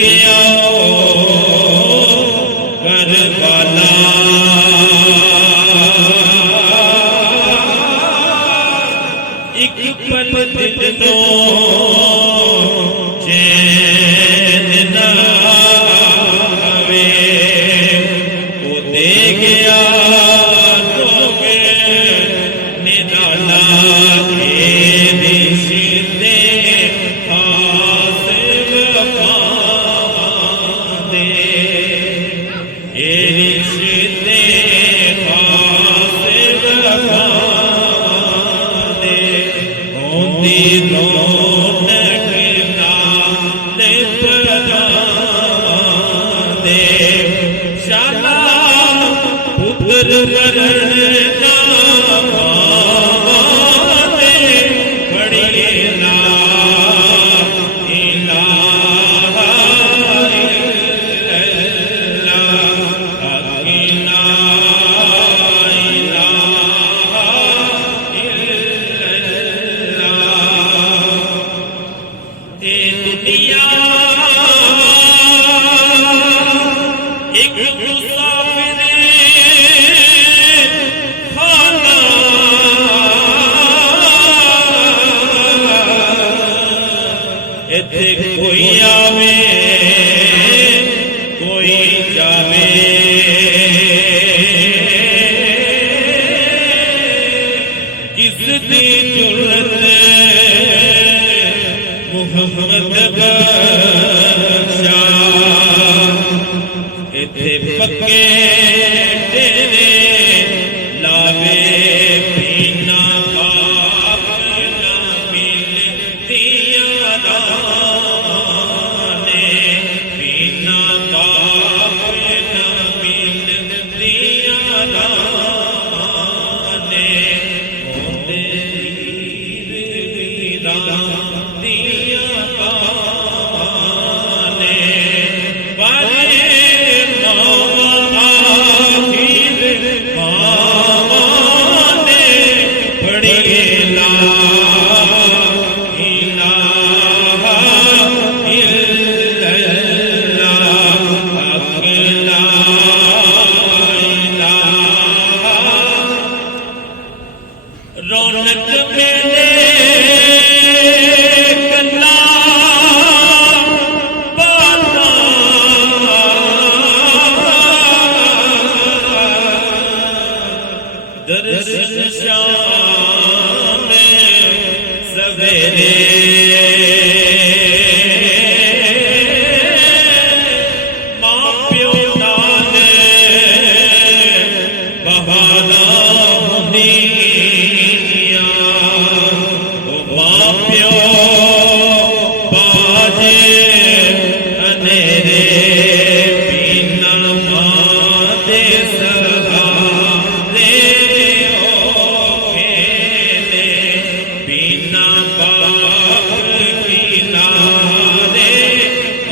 गया करबला एक पल दिल नो चैन ना आवे वो दे गया लोगे निराला के रिश्ते खास वफा दे ये रिश्ते खास वफा दे होती रौनक नाल परा दे शाला पुत्र करण ना पावे बड़ी ला इलाहा इल्लल्लाह अकीला इलाहा इल्लल्लाह ए दुनिया एक मुसाफिर खाना इत्थे कोई आवे कोई जावे किस दी जुर्रत मुहम्मद बख्शा इत्थे पक्के डेरे लावे पीना पाप ना मिलतियां दाने पीना पाप ना मिलतियां दाने होंदे वीरां दियां काने बारे मावा आखिर मावा ने बड़ी ला इलाहा इल्लल्लाह अकेला इलाहा रौनक मेले कल्ला बाता दर्शन शाम सवेरे मां प्यो नाल बहाना हुंदियां ओ मां प्यो बाजे अनेरे पीना मां दे सहारे औखे ने पीना बाप किनारे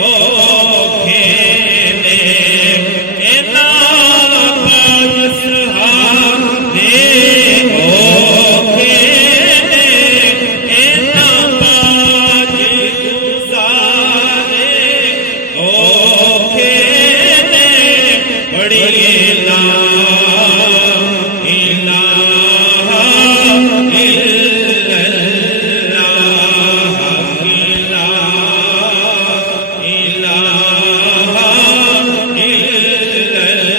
औखे ने एना बाज सहारे औखे ने एना बाज गुजारे औखे ने बड़ी ला इलाहा इल्लल्लाह अकीला इलाहा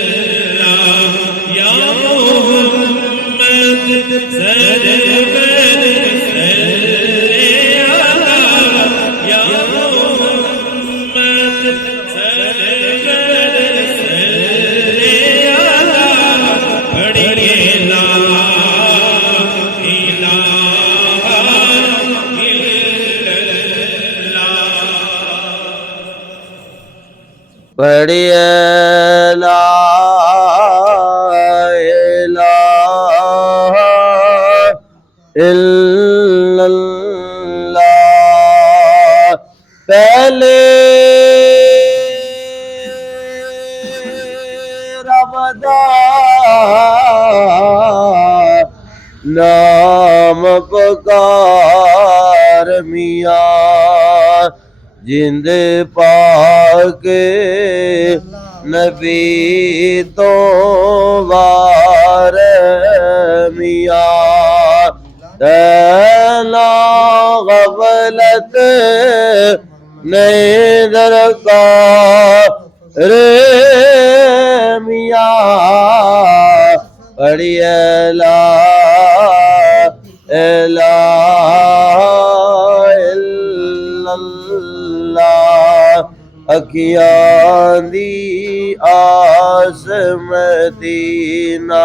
इल्लल्लाह या मुहम्मद सरवर सल्ले अला या मुहम्मद सरवर सल्ले अला बड़ी ला इलाहा इल्लल्लाह बड़ी ला इलाहा इल्लल्लाह पहले रबदा नाम पुकार मियाँ जिंद पाक नबी तो वार मियाँ तना गफलत नए दरका रे मियाँ पढ़िए ला इलाहा इल्लल्लाह अखियां दी आस मदीना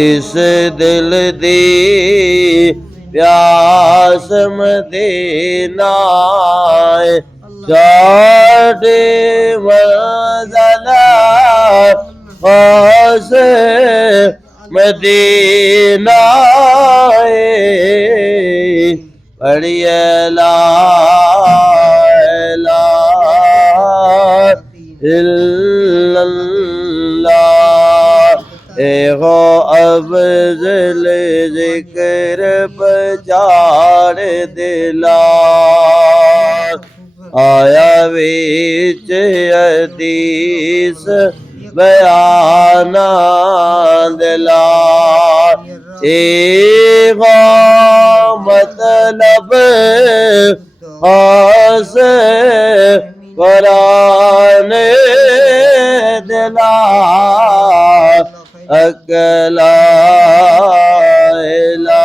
इस दिल दी प्यास मदीना साडे मदला खास मदीना पढ़िए ला इलाहा इल्लल्लाह एहो अफज़ल ज़िक्र पछाड़ दिला आया विच हदीस बयाना दिला एहो मतलब खास कुरान दिला अकला इल्ला